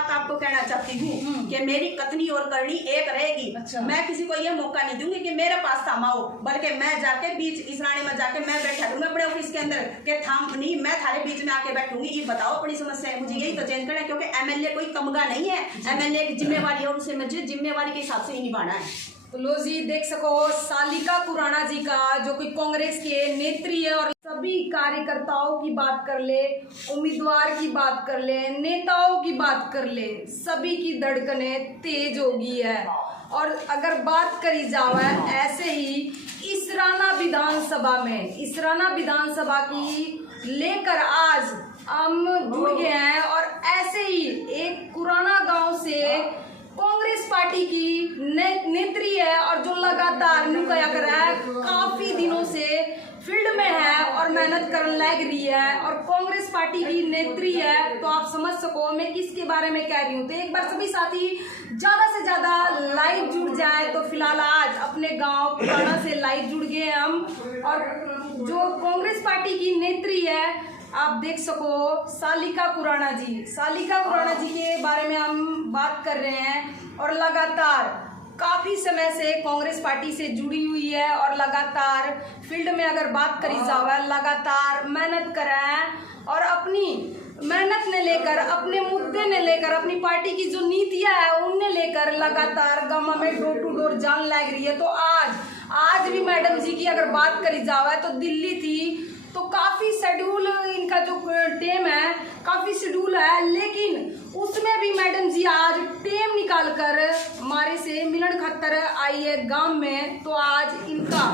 बात आपको कहना चाहती हूँ कि मेरी कथनी और करनी एक रहेगी। अच्छा। मैं किसी को ये मौका नहीं दूंगी कि मेरे पास थमाओ, बल्कि मैं जाके बीच इस रानी में जाके मैं बैठा करूंगा अपने ऑफिस के अंदर के थाम नहीं, मैं थारे बीच में आके बैठूंगी। ये बताओ अपनी समस्या है, मुझे यही तो चेंज करना है, क्योंकि एमएलए कोई तमगा नहीं है। एमएलए की जिम्मेवारी है, उनसे मुझे जिम्मेवारी के हिसाब से ही निभाना है। तो लो जी देख सको सालिका खुराना जी का, जो कि कांग्रेस के नेत्री है, और सभी कार्यकर्ताओं की बात कर ले, उम्मीदवार की बात कर ले, नेताओं की बात कर ले, सभी की धड़कने तेज हो गई है। और अगर बात करी जावे ऐसे ही इसराना विधानसभा में, इसराना विधानसभा की लेकर आज हम जुड़ गए हैं, और ऐसे ही एक पुराना गांव से कांग्रेस पार्टी की नेत्री है, और जो लगातार नुकया कर रहा है, काफी दिनों से फील्ड में है और मेहनत करने लग रही है, और कांग्रेस पार्टी की नेत्री है। तो आप समझ सको मैं किसके बारे में कह रही हूँ। तो एक बार सभी साथी ज्यादा से ज्यादा लाइव जुड़ जाए। तो फिलहाल आज अपने गांव पुराना से लाइव जुड़ गए हैं हम, और जो कांग्रेस पार्टी की नेत्री है आप देख सको सालिका खुराना जी, सालिका खुराना जी के बारे में हम बात कर रहे हैं, और लगातार काफी समय से कांग्रेस पार्टी से जुड़ी हुई है, और लगातार फील्ड में अगर बात करी जाए लगातार मेहनत कर रहे हैं, और अपनी मेहनत ने लेकर, अपने मुद्दे ने लेकर, अपनी पार्टी की जो नीतियां है उन्हें लेकर लगातार गांव में डोर टू डोर जान लग रही है। तो आज भी मैडम जी की अगर बात करी जाए तो दिल्ली थी, तो काफी शेड्यूल इनका जो टेम है काफी शेड्यूल है, लेकिन उसमें भी मैडम जी आज टेम निकाल कर हमारे से मिलन खातर आई है गांव में। तो आज इनका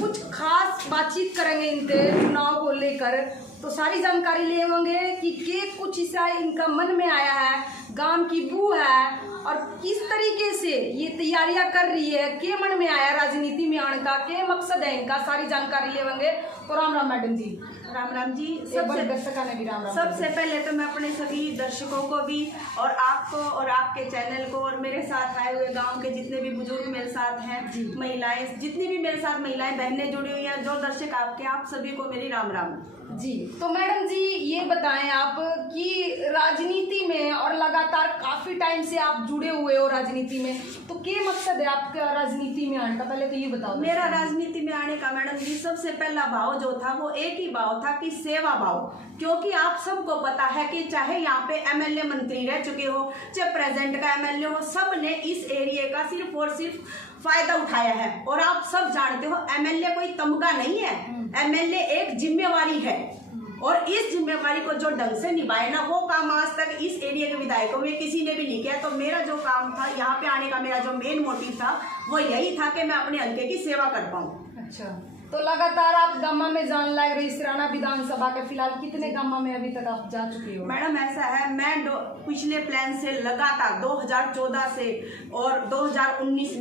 कुछ खास बातचीत करेंगे इनके चुनाव को लेकर, तो सारी जानकारी लेंगे कि कुछ हिस्सा इनका मन में आया है, गांव की बू है, और किस तरीके से ये तैयारियां कर रही है, के मन में आया राजनीति में आने का, के मकसद है इनका, सारी जानकारी लेंगे। तो राम राम मैडम जी। राम राम जी। सबसे पहले तो मैं अपने सभी दर्शकों को भी, और आपको और आपके चैनल को, और मेरे साथ आए हुए गांव के जितने भी बुजुर्ग मेरे साथ हैं, महिलाएं जितनी भी मेरे साथ महिलाएं बहनें जुड़ी हुई हैं, जो दर्शक आपके, आप सभी को मेरी राम राम जी। तो मैडम जी ये बताएं आप कि राजनीति में, और लगातार काफी टाइम से आप जुड़े हुए हो राजनीति में, तो क्या मकसद है आपका राजनीति में आने का, पहले तो ये बताओ। मेरा राजनीति में आने का मैडम जी सबसे पहला भाव जो था वो एक ही भाव था कि सेवा भाव, क्योंकि आप सबको पता है कि चाहे यहाँ पे एमएलए मंत्री रह चुके हो, चाहे प्रेजेंट का एमएलए हो, सब ने इस एरिया का सिर्फ और सिर्फ फायदा उठाया है। और आप सब जानते हो एमएलए कोई तमगा नहीं है, एमएलए एक जिम्मेवारी है, और इस जिम्मेवारी को जो ढंग से निभाए ना, वो काम आज तक इस एरिया के विधायकों में किसी ने भी नहीं किया। तो मेरा जो काम था यहाँ पे आने का, मेरा जो मेन मोटिव था वो यही था कि मैं अपने हल्के की सेवा कर पाऊँ। अच्छा, तो लगातार आप गामा में जान लग रही इसराना विधानसभा के, फिलहाल कितने गामा में अभी तक आप जा चुके हो? मैडम ऐसा है, मैं पिछले प्लान से लगातार 2014 से और 2019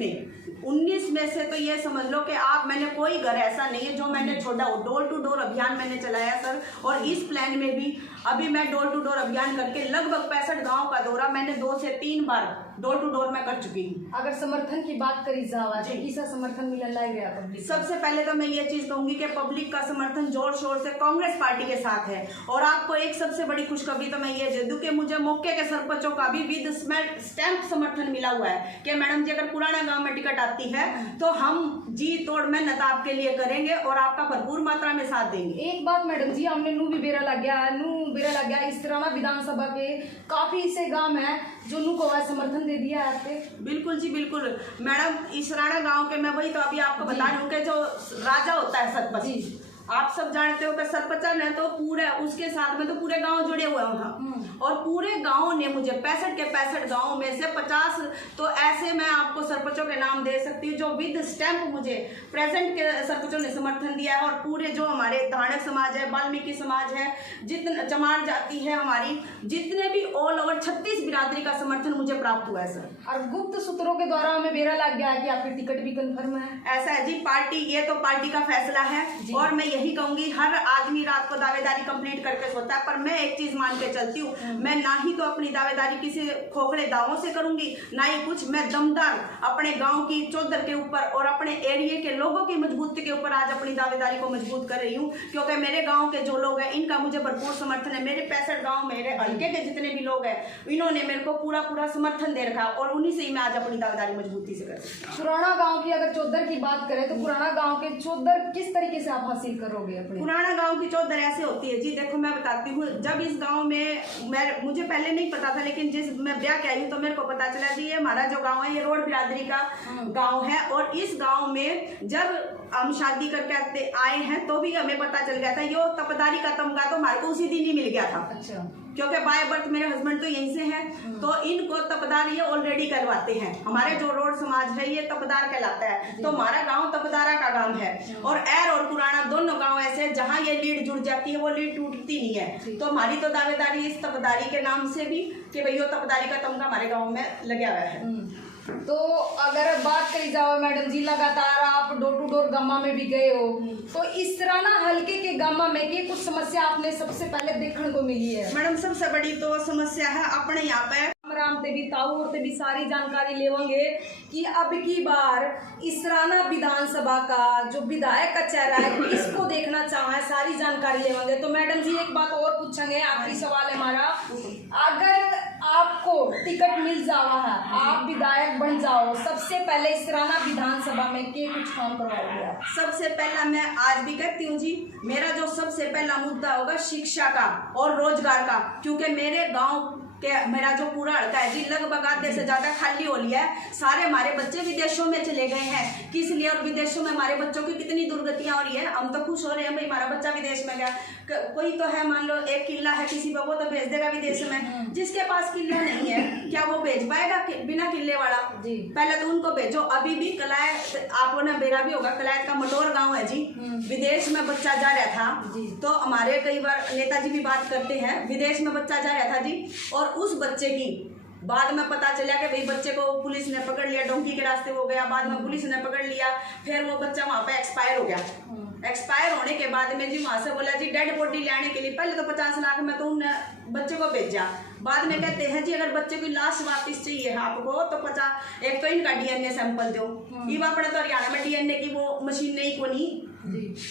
में से तो ये समझ लो कि आप, मैंने कोई घर ऐसा नहीं है जो मैंने छोड़ा हो। डोर टू डोर अभियान मैंने चलाया सर, और इस प्लान में भी अभी मैं डोर टू डोर अभियान करके लगभग 65 गांव का दौरा मैंने 2 से 3 बार डोर टू डोर में कर चुकी हूँ। अगर समर्थन की बात करी जाए तो किसा समर्थन मिलने लग रहा पब्लिक? सबसे पहले तो मैं ये चीज कहूंगी कि पब्लिक का समर्थन जोर शोर से कांग्रेस पार्टी के साथ है। और आपको एक सबसे बड़ी खुशखबरी तो मैं ये दे दूं कि मुझे मौके के सरपंचों का भी विद स्टैंप समर्थन मिला हुआ है कि मैडम जी अगर पुराना गांव में टिकट आती है तो हम जी तोड़ मेहनत आपके लिए करेंगे और आपका भरपूर मात्रा में साथ देंगे। एक बात मैडम जी, हमने नू बेरा लग गया इसराना विधानसभा के काफी ऐसे गांव है जो नू को समर्थन दे दिया है आपके। बिल्कुल जी बिल्कुल मैडम, इसराना गांव के मैं वही तो अभी आपको बता रही हूँ कि जो राजा होता है सरपंच, आप सब जानते हो कि सरपंच है तो पूरे उसके साथ में तो पूरे गांव जुड़े हुए हैं, और पूरे गांव ने मुझे 65 के 65 गांव में से 50 तो ऐसे मैं आपको सरपंचों के नाम दे सकती हूँ जो विद स्टैंप मुझे प्रेजेंट के सरपंचों ने समर्थन दिया है। और पूरे जो हमारे धानक समाज है, वाल्मीकि समाज है, जितने चमार जाति है हमारी, जितने भी ऑल ओवर 36 बिरादरी का समर्थन मुझे प्राप्त हुआ है सर। और गुप्त सूत्रों के द्वारा हमें बेरा लग गया है कि आपकी टिकट भी कन्फर्म है। ऐसा है जी, पार्टी ये तो पार्टी का फैसला है और मैं यही कहूंगी, हर आदमी रात को दावेदारी कंप्लीट करके सोता है, पर मैं एक चीज मान के चलती हूँ, मैं ना ही तो अपनी दावेदारी किसी खोखले दावों से करूंगी, ना ही कुछ। मैं दमदार अपने गांव की चौधर के ऊपर और अपने एरिया के लोगों की मजबूती के ऊपर आज अपनी दावेदारी को मजबूत कर रही हूँ, क्योंकि मेरे गाँव के जो लोग हैं इनका मुझे भरपूर समर्थन है। मेरे 65 गाँव, मेरे हल्के के जितने भी लोग हैं, इन्होंने मेरे को पूरा समर्थन दे रखा और उन्हीं से ही मैं आज अपनी दावेदारी मजबूती से कर सकती हूँ। पुराना गांव की अगर चौधर की बात करें तो पुराना गांव के चौधर किस तरीके से आप हासिल करोगे अपने? पुराना गांव की चौधर ऐसे होती है जी, देखो मैं बताती हूँ। जब इस गांव में मुझे पहले नहीं पता था, लेकिन जिस मैं ब्याह के आई हूँ तो मेरे को पता चला जी ये हमारा जो गांव है ये रोड बिरादरी का गांव है। और इस गांव में जब हम शादी करके आए हैं तो भी हमें पता चल गया था, यो तपदारी का तमगा तो हमारे को उसी दिन ही मिल गया था। अच्छा। क्योंकि बाय बर्थ मेरे हस्बैंड तो यहीं से हैं, तो इनको तपदार ये ऑलरेडी करवाते हैं। हमारे जो रोड समाज है ये तपदार कहलाता है, तो हमारा गांव तपदारा का गांव है। और एर और पुराना दोनों गांव ऐसे हैं जहां ये लीड जुड़ जाती है, वो लीड टूटती नहीं है। तो हमारी तो दावेदारी इस तपदारी के नाम से भी कि भैया तपदारी का तमगा हमारे गाँव में लगा हुआ है। तो अगर बात करी जाओ मैडम जी, लगातार आप डोर टू डोर गामा में भी गए हो, तो इसराना हल्के के गामा में के कुछ समस्या आपने सबसे पहले देखने को मिली है? मैडम सबसे बड़ी तो समस्या है अपने यहाँ पे राम ते भी ताऊ और ते भी सारी जानकारी लेवांगे कि अब की बार इसराना विधानसभा का जो विधायक का चेहरा है इसको देखना चाहे, सारी जानकारी लेवांगे। तो मैडम जी एक बात और पूछेंगे, आखिरी सवाल है हमारा, अगर आपको टिकट मिल जावा है, आप विधायक बन जाओ, सबसे पहले इसराना विधानसभा में के कुछ काम करवाओगे आप? सबसे पहला मैं आज भी कहती हूँ जी, मेरा जो सबसे पहला मुद्दा होगा शिक्षा का और रोजगार का, क्योंकि मेरे गांव के मेरा जो पूरा हड़का है जी लगभग आधे से ज्यादा खाली हो लिया है। सारे हमारे बच्चे विदेशों में चले गए हैं, किस लिए? और विदेशों में हमारे बच्चों की कितनी दुर्गतियां हो रही है। हम तो खुश हो रहे हैं भाई हमारा बच्चा विदेश में गया। कोई तो है, मान लो एक किला है किसी पे, वो तो भेज देगा विदेश में। जिसके पास किला नहीं है क्या वो भेज पाएगा बिना किले वाला? जी। पहले तो उनको भेजो। अभी भी कलायत, आपको ना बेरा भी होगा, कलायत का मटोर गाँव है जी, विदेश में बच्चा जा रहा था। तो हमारे कई बार नेताजी भी बात करते हैं, विदेश में बच्चा जा रहा था जी, और उस बच्चे की बाद में पता चला कि भाई बच्चे को पुलिस ने पकड़ लिया, डोंकी के रास्ते हो गया, बाद में पुलिस ने पकड़ लिया, फिर वो बच्चा वहां पे एक्सपायर हो गया। एक्सपायर होने के बाद में जी वहां से बोला जी डेड बॉडी लाने के लिए पहले तो 50 लाख में तो उन बच्चे को भेजा, बाद में कहते हैं जी अगर बच्चे की लाश वापस चाहिए आपको तो 50, एक तो इनका डीएनए सैंपल दो। ये अपने तो हरियाणा में डीएनए की वो मशीन नहीं को नहीं,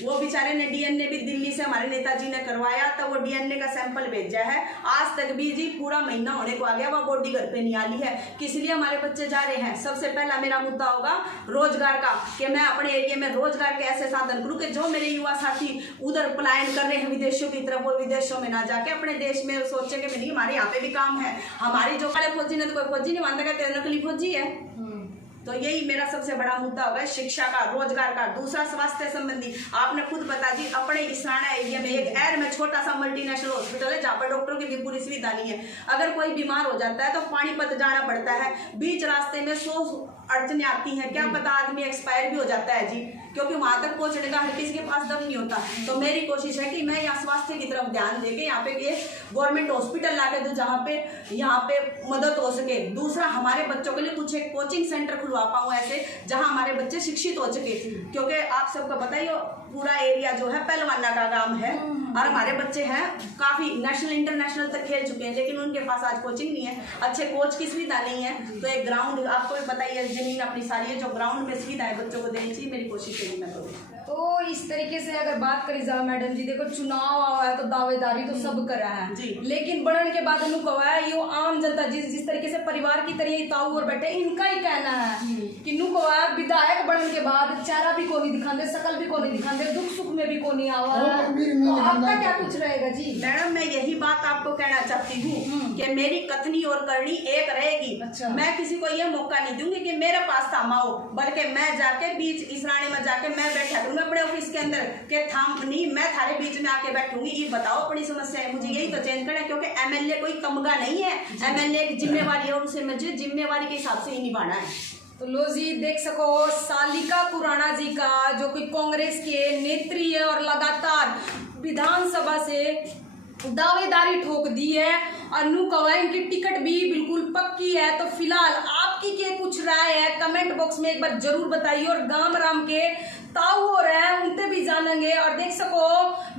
वो बेचारे ने डीएनए भी दिल्ली से हमारे नेताजी ने करवाया, तो वो डीएनए का सैंपल भेजा है। आज तक भी जी पूरा महीना होने को आ गया, वो बॉडी घर पे नहीं आई है। किस लिए हमारे बच्चे जा रहे हैं? सबसे पहला मेरा मुद्दा होगा रोजगार का, कि मैं अपने एरिया में रोजगार के ऐसे साधन करूं कि जो मेरे युवा साथी उधर पलायन कर रहे हैं विदेशों की तरफ, वो विदेशों में ना जाके अपने देश में सोचे कि नहीं हमारे यहाँ पे भी काम है। हमारी जो बड़े फौजी ने तो कोई फौजी नहीं मानता, कहते नकली फौजी है। तो यही मेरा सबसे बड़ा मुद्दा होगा, शिक्षा का, रोजगार का। दूसरा स्वास्थ्य संबंधी, आपने खुद बता दी अपने इसराना एरिया में एक एर में छोटा सा मल्टीनेशनल हॉस्पिटल है जहाँ पर डॉक्टरों की भी पूरी सुविधा नहीं है। अगर कोई बीमार हो जाता है तो पानीपत जाना पड़ता है, बीच रास्ते में 100 अड़चने आती हैं, क्या पता आदमी एक्सपायर भी हो जाता है जी, क्योंकि वहां तक पहुंचने का हर किसी के पास दम नहीं होता। तो मेरी कोशिश है कि मैं यहाँ स्वास्थ्य की तरफ ध्यान देके यहाँ पे ये गवर्नमेंट हॉस्पिटल लाके दो जहाँ पे यहाँ पे मदद हो सके। दूसरा, हमारे बच्चों के लिए कुछ एक कोचिंग सेंटर खुलवा पाऊँ ऐसे जहाँ हमारे बच्चे शिक्षित हो सके, क्योंकि आप सबको पता ही पूरा एरिया जो है पहलवाना का काम है और हमारे बच्चे हैं काफी नेशनल इंटरनेशनल तक खेल चुके हैं, लेकिन उनके पास आज कोचिंग नहीं है, अच्छे कोच की सुविधा नहीं है। तो एक ग्राउंड, आपको भी पता ही है, जमीन अपनी सारी है, जो ग्राउंड में सुविधाएं बच्चों को देनी चाहिए, मेरी कोशिश है मैं करूँ। तो इस तरीके से अगर बात करी जाए मैडम जी, देखो चुनाव आवा है तो दावेदारी तो सब करा है जी, लेकिन बढ़ने के बाद कहा है यो आम जनता जिस तरीके से परिवार की तरह ताऊ और बैठे, इनका ही कहना है कि नु कहा है विधायक बनने के बाद चेहरा भी कोनी दिखाते, शकल भी कोनी दिखाते, दुख सुख में भी कोनी आवा। तो आपका क्या कुछ रहेगा जी? मैडम मैं यही बात आपको कहना चाहती हूँ कि मेरी कथनी और करनी एक रहेगी। अच्छा। मैं किसी को ये मौका नहीं दूंगी कि मेरे पास थामाओ, बल्कि मैं जाके बीच इसराने में जाके मैं बैठा करूँ अपने ऑफिस के अंदर के थाम नहीं, मैं थारे बीच में आके बैठूंगी, ये बताओ अपनी समस्या है, मुझे यही तो चेंज करना है, क्योंकि एमएलए कोई तमगा नहीं है, एमएलए की जिम्मेवारी है और उसे मुझे जिम्मेवारी के हिसाब से ही निभाना है। तो लो जी देख सको सालिका कुराना जी का, जो कि कांग्रेस के नेत्री है और लगातार विधानसभा से दावेदारी ठोक दी है और नु कवाइन की टिकट भी बिल्कुल पक्की है। तो फिलहाल आपकी क्या कुछ राय है कमेंट बॉक्स में एक बार जरूर बताइए और गांव राम के ताऊ हो रहे हैं उनसे भी जानेंगे। और देख सको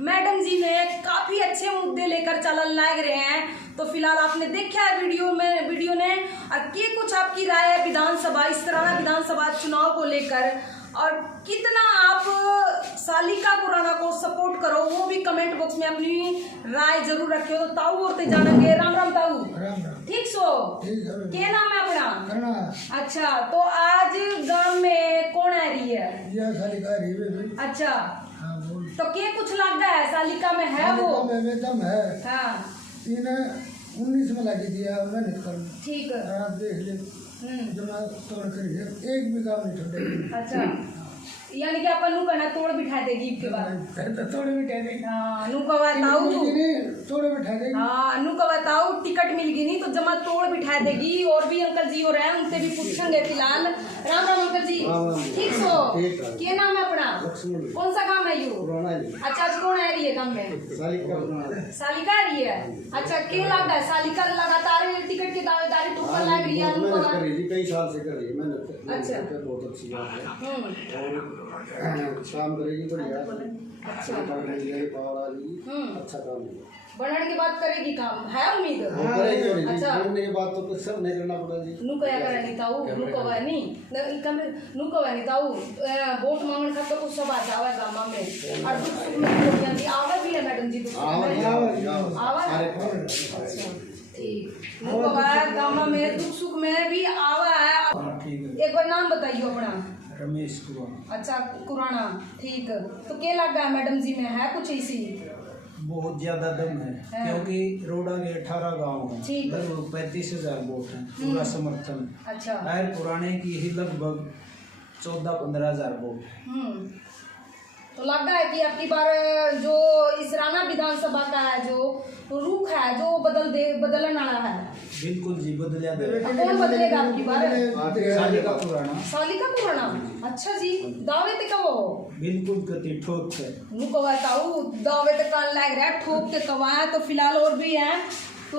मैडम जी ने काफी अच्छे मुद्दे लेकर चलन लाग रहे हैं। तो फिलहाल आपने देखा है वीडियो ने और के कुछ आपकी राय है विधानसभा इस राणा विधानसभा चुनाव को लेकर, और कितना आप सालिका खुराना को सपोर्ट करो वो भी कमेंट बॉक्स में अपनी राय जरूर रखियो। तो ताऊ होते जानेंगे। राम राम ताऊ। ठीक सो क्या नाम है अपना? अच्छा, तो आज गांव में कौन आ रही है? अच्छा, तो क्या कुछ लगता है सालिका में है वो? हाँ 19 में लगी दिया मेहनत कर। ठीक है, आप देख ले जमा तोड़ कर एक भी काम नहीं छोड़ेगी। अच्छा, यानी कि अपन नु कहना तोड़ बिठा देगी के बाद तो तोड़ बिठा देगी। हाँ नु कवा ताऊ तोड़ बिठा देगी। हाँ नु कवा ताऊ टिकट मिल गई नहीं तो जमा तोड़ बिठा देगी। और भी अंकल जी हो रहे हैं उनसे भी पूछेंगे फिलहाल। राम राम अंकल जी। ठीक सो क्या नाम है अपना? कौन सा काम है यू? अच्छा, आज कौन आ रही है काम में? सालिका आ रही है। अच्छा, क्यों लगता है सालिका लगातार टिकट की दावेदारी तो कर लग रही है? कई साल से कर रही है मेहनत। अच्छा, बहुत अच्छी बात है। काम करेगी बढ़िया। अच्छा, अच्छा काम है। बढ़ने की बात करेगी, काम है उम्मीद। अच्छा, करने के बाद तो सब नहीं करना पड़ेगा जी। नु कया करे नहीं ताऊ नु कवा नहीं नु कवा नहीं ताऊ वोट मांगने खातिर कुछ सब आ जावे गांव में और दुख सुख में वोटियां दी आवे भी है मैडम जी। आवे अच्छा, ठीक नु कवा गांव में दुख सुख में भी आवा है। एक बार नाम बताइयो अपना। रमेश कुमार। अच्छा, कुराना। ठीक, तो क्या लगा मैडम जी में है कुछ इसी? बहुत ज्यादा दम है क्योंकि रोडा के 18 गाँव हैं, ठीक। लगभग 35,000 वोट हैं, पूरा समर्थन। अच्छा, और पुराने की ही लगभग 14-15,000 वोट। तो लगता है कि आपकी बार जो इस राणा विधानसभा का है जो रुख है जो बदलने वाला है। बिल्कुल जी, बदलिया कौन बदलेगा आपकी बार? सालिका खुराना। सालिका खुराना। अच्छा जी, दावे ते कब हो? बिल्कुल कति ठोक है। नु कवा ताऊ दावे ते कान लग रहा है ठोक के कवा है। तो फिलहाल और भी है तो